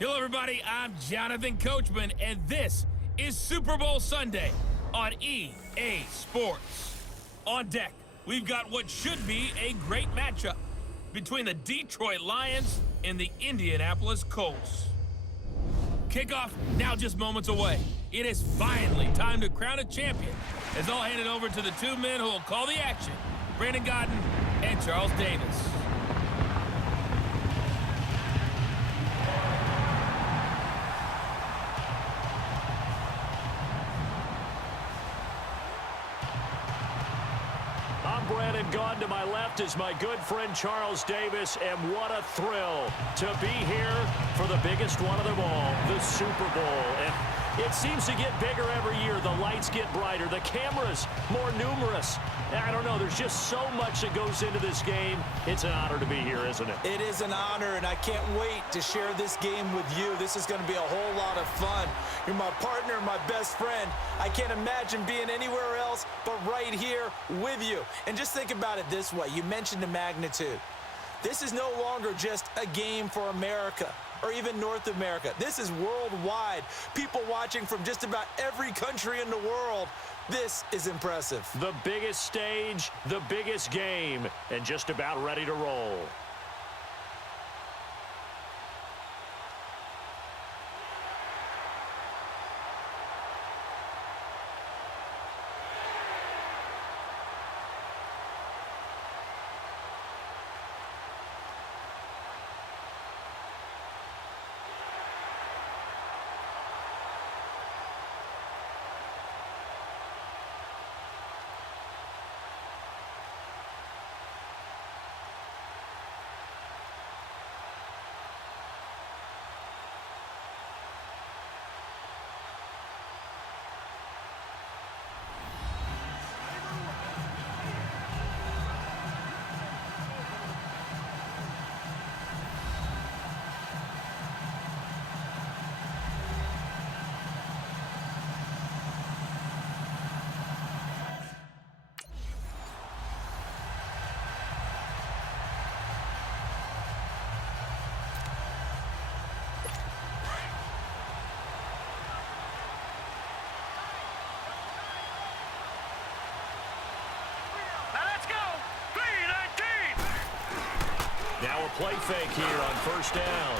Hello, everybody. I'm Jonathan Coachman, and this is Super Bowl Sunday on EA Sports. On deck, we've got what should be a great matchup between the Detroit Lions and the Indianapolis Colts. Kickoff now just moments away. It is finally time to crown a champion, as I'll hand it over to the two men who will call the action, Brandon Godden and Charles Davis. Brandon Godden. To my left is my good friend Charles Davis, and what a thrill to be here for the biggest one of them all, the Super Bowl. And it seems to get bigger every year. The lights get brighter, the cameras more numerous. I don't know, there's just so much that goes into this game. It's an honor to be here, isn't it? It is an honor, and I can't wait to share this game with you. This is going to be a whole lot of fun. You're my partner, my best friend. I can't imagine being anywhere else but right here with you. And just think about it this way. You mentioned the magnitude. This is no longer just a game for America or even North America. This is worldwide. People watching from just about every country in the world. This is impressive. The biggest stage, the biggest game, and just about ready to roll. Now a play fake here on first down.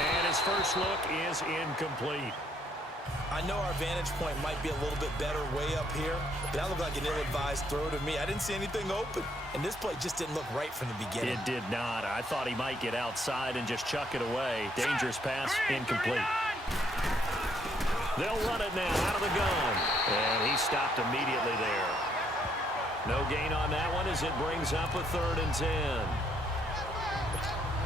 And his first look is incomplete. I know our vantage point might be a little bit better way up here, but that looked like an ill-advised throw to me. I didn't see anything open, and this play just didn't look right from the beginning. It did not. I thought he might get outside and just chuck it away. Dangerous pass, incomplete. They'll run it now out of the gun, and he stopped immediately there. No gain on that one as it brings up a 3rd and 10.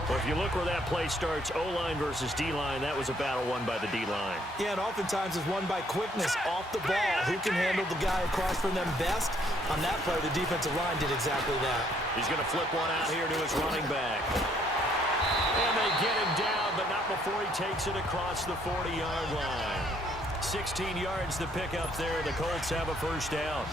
Well, if you look where that play starts, O-line versus D-line, that was a battle won by the D-line. Yeah, and oftentimes it's won by quickness off the ball. Who can handle the guy across from them best? On that play, the defensive line did exactly that. He's going to flip one out here to his running back. And they get him down, but not before he takes it across the 40-yard line. 16 yards to pick up there. The Colts have a first down.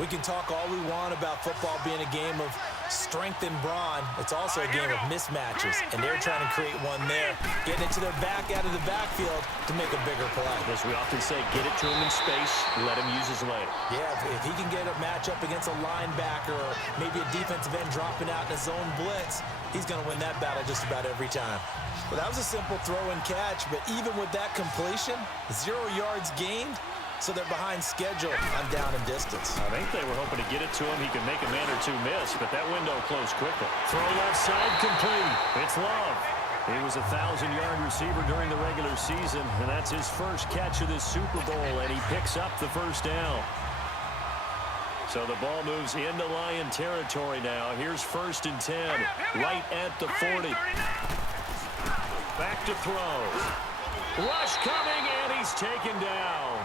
We can talk all we want about football being a game of strength and brawn. It's also a game of mismatches, and they're trying to create one there. Getting it to their back out of the backfield to make a bigger play. As we often say, get it to him in space, let him use his leg. Yeah, if he can get a matchup against a linebacker or maybe a defensive end dropping out in a zone blitz, he's going to win that battle just about every time. Well, that was a simple throw and catch, but even with that completion, 0 yards gained, so they're behind schedule on down and distance. I think they were hoping to get it to him. He could make a man or two miss, but that window closed quickly. Throw left side complete. It's Love. He was a 1,000-yard receiver during the regular season, and that's his first catch of this Super Bowl, and he picks up the first down. So the ball moves into Lion territory now. Here's 1st and 10, right at the 40. Back to throw. Rush coming, and he's taken down.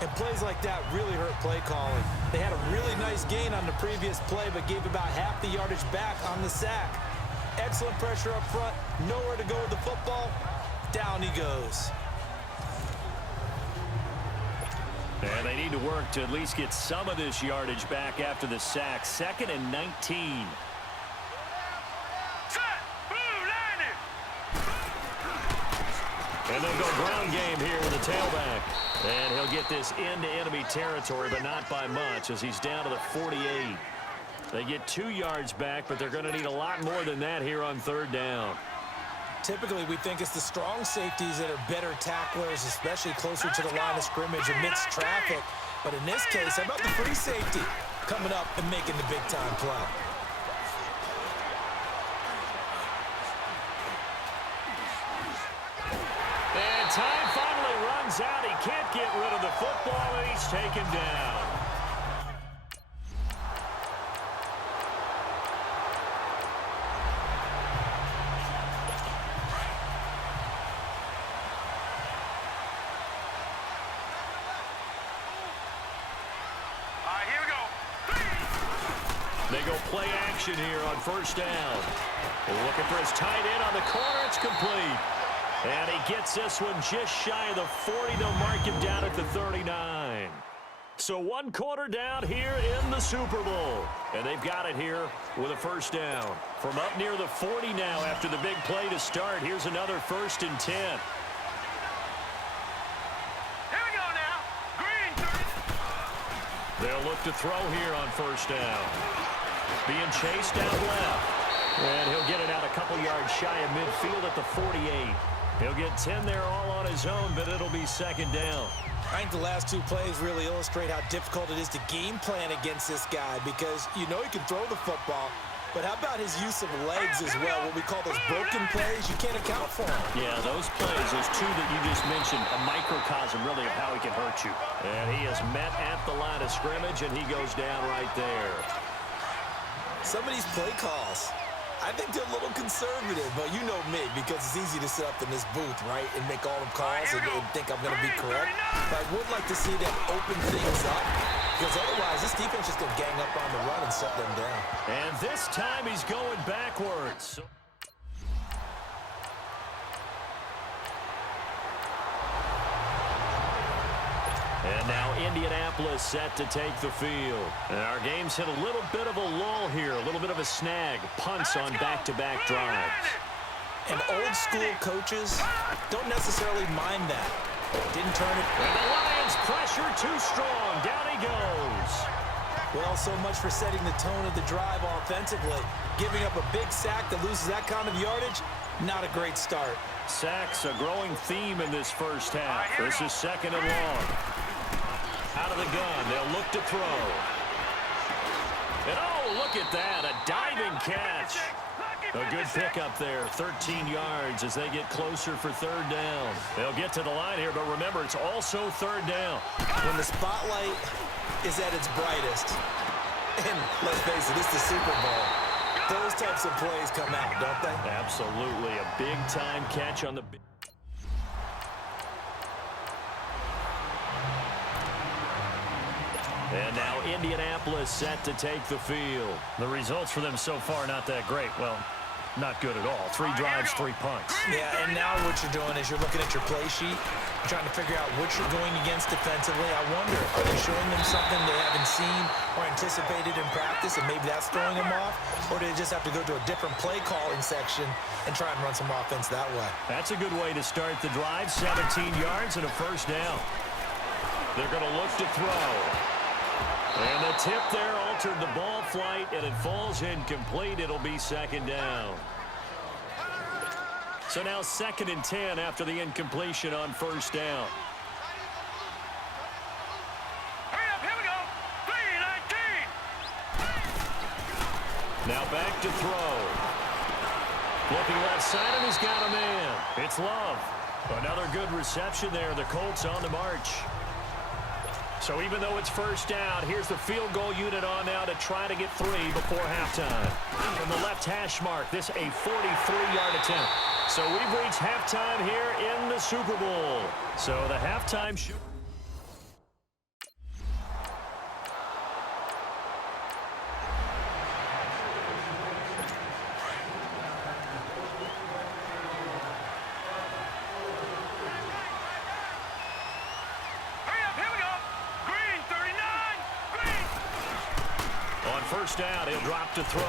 And plays like that really hurt play calling. They had a really nice gain on the previous play, but gave about half the yardage back on the sack. Excellent pressure up front. Nowhere to go with the football. Down he goes. And they need to work to at least get some of this yardage back after the sack. 2nd and 19. And they'll go ground game here with the tailback. And he'll get this into enemy territory, but not by much as he's down to the 48. They get 2 yards back, but they're going to need a lot more than that here on third down. Typically, we think it's the strong safeties that are better tacklers, especially closer to the line of scrimmage amidst traffic. But in this case, how about the free safety coming up and making the big-time play? And time finally runs out. He can't get rid of the football, and he's taken down. They go play action here on first down. Looking for his tight end on the corner. It's complete. And he gets this one just shy of the 40. They'll mark him down at the 39. So 1 quarter down here in the Super Bowl. And they've got it here with a first down. From up near the 40 now after the big play to start. Here's another 1st and 10. They'll look to throw here on first down. Being chased out left. And he'll get it out a couple yards shy of midfield at the 48. He'll get 10 there all on his own, but it'll be second down. I think the last 2 plays really illustrate how difficult it is to game plan against this guy because you know he can throw the football, but how about his use of legs as well, what we call those broken plays? You can't account for them. Yeah, those plays, those 2 that you just mentioned, a microcosm really of how he can hurt you. And he is met at the line of scrimmage, and he goes down right there. Some of these play calls, I think they're a little conservative, but you know me, because it's easy to sit up in this booth, right, and make all the calls and think I'm going to be correct. But I would like to see them open things up, because otherwise this defense is going to gang up on the run and shut them down. And this time he's going backwards. And now Indianapolis set to take the field. And our game's hit a little bit of a lull here, a little bit of a snag. Punts on back-to-back drives. And old-school coaches don't necessarily mind that. Didn't turn it. And the Lions pressure too strong. Down he goes. Well, so much for setting the tone of the drive offensively. Giving up a big sack that loses that kind of yardage, not a great start. Sacks a growing theme in this first half. This is second and long. Out of the gun, they'll look to throw. And oh, look at that, a diving catch. A good pickup there, 13 yards as they get closer for third down. They'll get to the line here, but remember, it's also third down. When the spotlight is at its brightest, and let's face it, it's the Super Bowl, those types of plays come out, don't they? Absolutely, a big-time catch on the... And now Indianapolis set to take the field. The results for them so far not that great. Well, not good at all. 3 drives, 3 punts. Yeah, and now what you're doing is you're looking at your play sheet, trying to figure out what you're going against defensively. I wonder, are they showing them something they haven't seen or anticipated in practice, and maybe that's throwing them off? Or do they just have to go to a different play calling section and try and run some offense that way? That's a good way to start the drive. 17 yards and a first down. They're going to look to throw. And the tip there altered the ball flight, and it falls incomplete. It'll be second down. So now 2nd and 10 after the incompletion on first down. Hurry up, here we go. 3-19. Now back to throw. Looking left side, and he's got a man. It's Love. Another good reception there. The Colts on the march. So even though it's first down, here's the field goal unit on now to try to get 3 before halftime. From the left hash mark, this a 43-yard attempt. So we've reached halftime here in the Super Bowl. So the halftime show. First down, he'll drop to throw.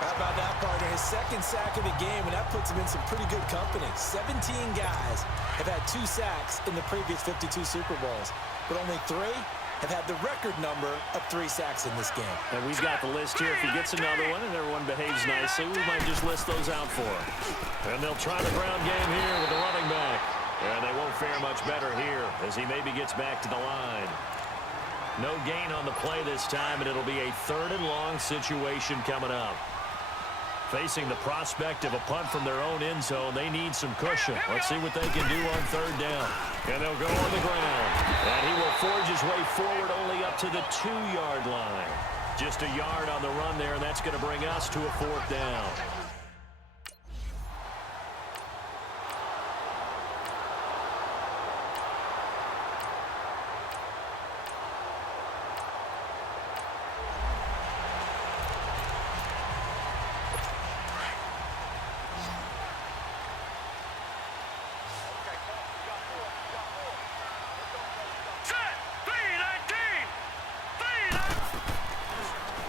How about that, partner? His second sack of the game, and that puts him in some pretty good company. 17 guys have had 2 sacks in the previous 52 Super Bowls, but only 3 have had the record number of 3 sacks in this game. And we've got the list here. If he gets another one and everyone behaves nicely, we might just list those out for him. And they'll try the ground game here with the running back. And they won't fare much better here as he maybe gets back to the line. No gain on the play this time, and it'll be a 3rd and long situation coming up. Facing the prospect of a punt from their own end zone, they need some cushion. Let's see what they can do on 3rd down. And they'll go on the ground. And he will forge his way forward only up to the 2-yard line. Just a yard on the run there, and that's going to bring us to a 4th down.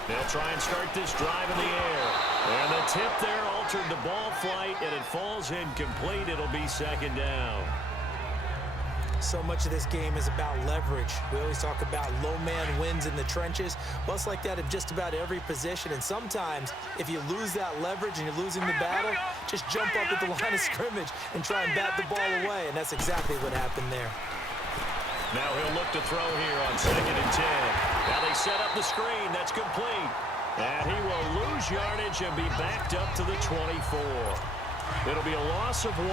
They'll try and start this drive in the air. And the tip there altered the ball flight, and it falls incomplete. It'll be 2nd down. So much of this game is about leverage. We always talk about low man wins in the trenches. Well, it's like that in just about every position. And sometimes, if you lose that leverage and you're losing the battle, just jump up at the line of scrimmage and try and bat the ball away. And that's exactly what happened there. Now he'll look to throw here on 2nd and 10. Now they set up the screen. That's complete. And he will lose yardage and be backed up to the 24. It'll be a loss of 1,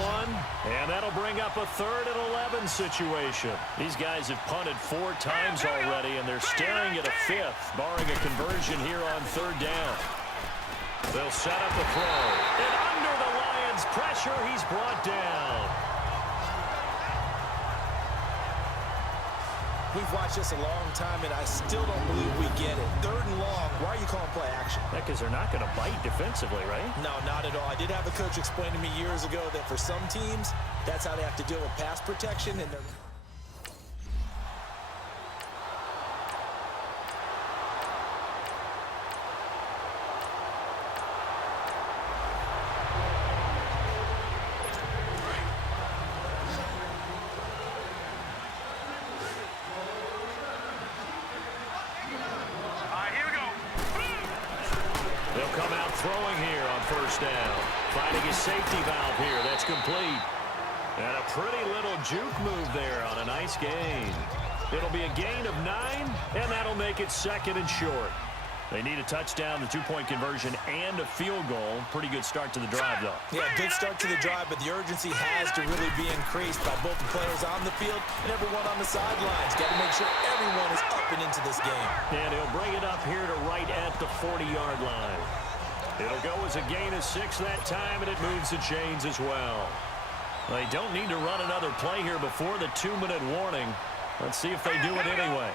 and that'll bring up a 3rd and 11 situation. These guys have punted 4 times already, and they're staring at a 5th, barring a conversion here on 3rd down. They'll set up a throw. And under the Lions' pressure, he's brought down. We've watched this a long time, and I still don't believe we get it. 3rd and long. Why are you calling play action? Yeah, because they're not going to bite defensively, right? No, not at all. I did have a coach explain to me years ago that for some teams, that's how they have to deal with pass protection. And they're... They'll come out throwing here on 1st down. Finding his safety valve here. That's complete. And a pretty little juke move there on a nice gain. It'll be a gain of 9, and that'll make it 2nd and short. They need a touchdown, the 2-point conversion, and a field goal. Pretty good start to the drive, though. Yeah, good start to the drive, but the urgency has to really be increased by both the players on the field and everyone on the sidelines. Got to make sure everyone is up and into this game. And he'll bring it up here to right at the 40-yard line. It'll go as a gain of 6 that time, and it moves the chains as well. They don't need to run another play here before the 2-minute warning. Let's see if they do it anyway.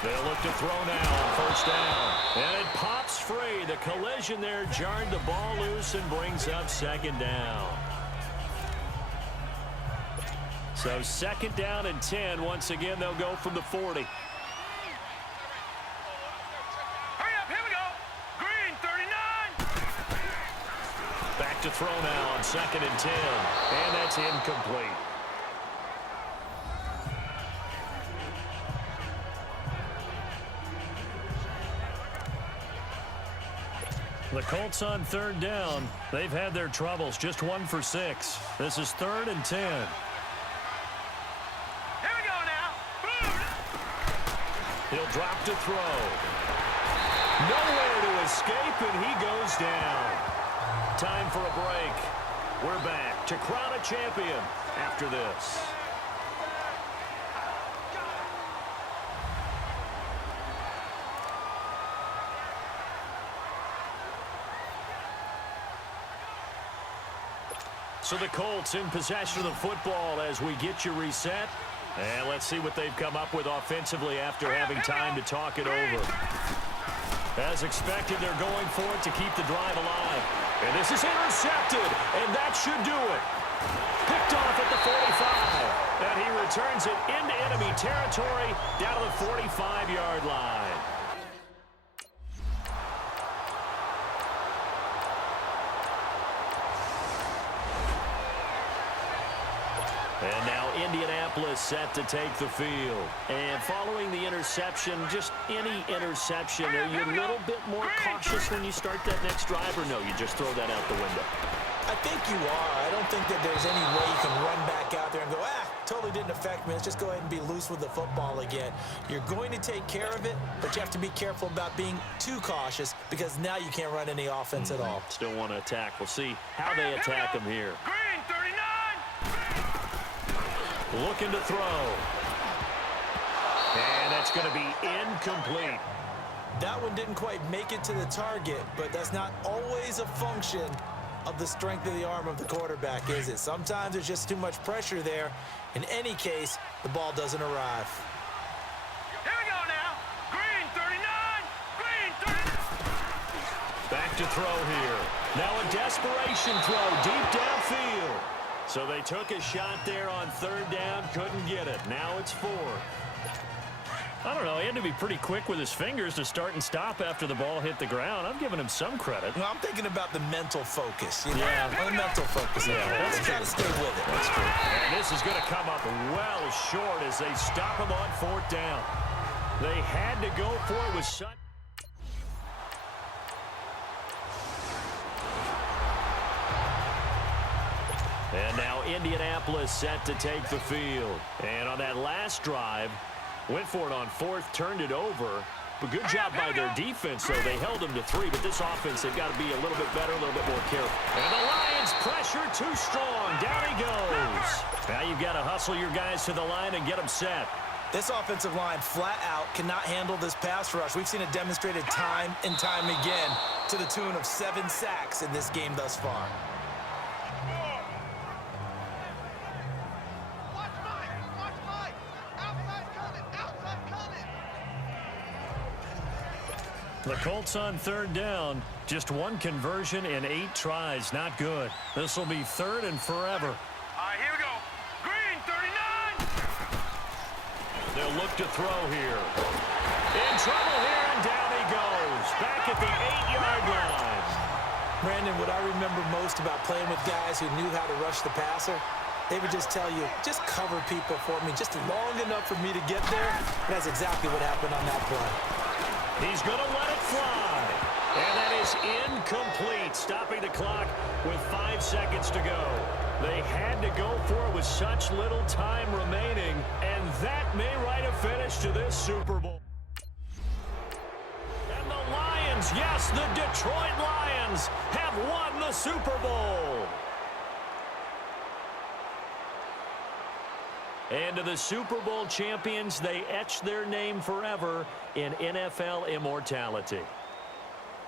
They'll look to throw now on 1st down. And it pops free. The collision there jarred the ball loose and brings up 2nd down. So 2nd down and 10. Once again, they'll go from the 40. Hurry up, here we go. Green, 39. Back to throw now on 2nd and 10. And that's incomplete. The Colts on 3rd down. They've had their troubles. Just 1 for 6. This is 3rd and 10. Here we go now. Boom. He'll drop to throw. Nowhere to escape, and he goes down. Time for a break. We're back to crown a champion after this. So the Colts in possession of the football as we get you reset. And let's see what they've come up with offensively after having time to talk it over. As expected, they're going for it to keep the drive alive. And this is intercepted, and that should do it. Picked off at the 45. And he returns it into enemy territory down to the 45-yard line. Indianapolis set to take the field. And following the interception, just any interception, are you a little bit more cautious when you start that next drive, or no, you just throw that out the window? I think you are. I don't think that there's any way you can run back out there and go, totally didn't affect me. Let's just go ahead and be loose with the football again. You're going to take care of it, but you have to be careful about being too cautious because now you can't run any offense at all. Still want to attack. We'll see how they attack him here. Green 39. Looking to throw. And that's going to be incomplete. That one didn't quite make it to the target, but that's not always a function of the strength of the arm of the quarterback, is it? Sometimes there's just too much pressure there. In any case, the ball doesn't arrive. Here we go now. Green 39. Green 39. Back to throw here. Now a desperation throw deep downfield. So they took a shot there on third down, couldn't get it. Now it's 4. I don't know. He had to be pretty quick with his fingers to start and stop after the ball hit the ground. I'm giving him some credit. Well, I'm thinking about the mental focus. Yeah. The mental focus. Yeah, that's got to stay with it. That's true. And this is going to come up well short as they stop him on 4th down. They had to go for it with such... And now Indianapolis set to take the field. And on that last drive, went for it on 4th, turned it over. But good job by their defense, though. They held them to 3, but this offense, they've got to be a little bit better, a little bit more careful. And the Lions pressure too strong. Down he goes. Now you've got to hustle your guys to the line and get them set. This offensive line flat out cannot handle this pass rush. We've seen it demonstrated time and time again to the tune of 7 sacks in this game thus far. The Colts on 3rd down. Just 1 conversion in 8 tries. Not good. This will be 3rd and forever. All right, here we go. Green 39. They'll look to throw here. In trouble here, and down he goes. Back at the 8-yard line. Brandon, what I remember most about playing with guys who knew how to rush the passer, they would just tell you, just cover people for me, just long enough for me to get there. And that's exactly what happened on that play. He's going to let it fly. And that is incomplete, stopping the clock with 5 seconds to go. They had to go for it with such little time remaining, and that may write a finish to this Super Bowl. And the Lions, yes, the Detroit Lions have won the Super Bowl. And to the Super Bowl champions, they etch their name forever in NFL immortality.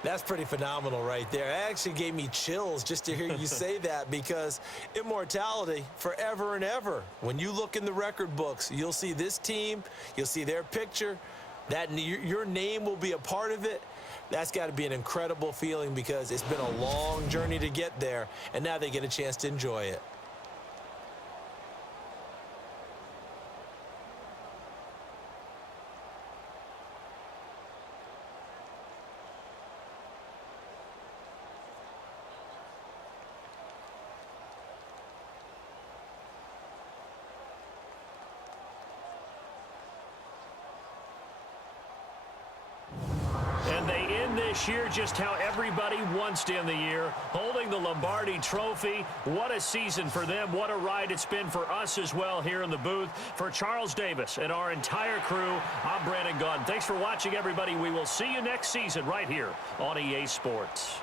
That's pretty phenomenal right there. It actually gave me chills just to hear you say that, because immortality forever and ever. When you look in the record books, you'll see this team, you'll see their picture, that your name will be a part of it. That's got to be an incredible feeling, because it's been a long journey to get there, and now they get a chance to enjoy it. And they end this year just how everybody wants to end the year, holding the Lombardi Trophy. What a season for them. What a ride it's been for us as well here in the booth. For Charles Davis and our entire crew, I'm Brandon Gaudin. Thanks for watching, everybody. We will see you next season right here on EA Sports.